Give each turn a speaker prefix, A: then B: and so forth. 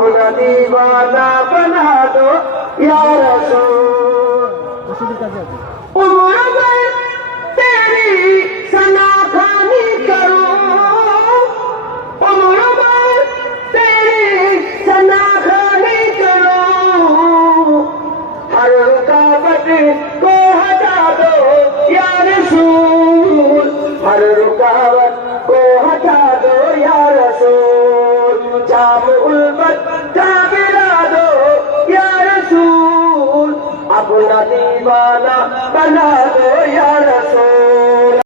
A: वादा बनाॾो यार सो उमिरो ते सनाखानी करो उमिरो ते ہر करो हल्का को हटाॾो یا رسول لطیفانہ بنا دو یا رسول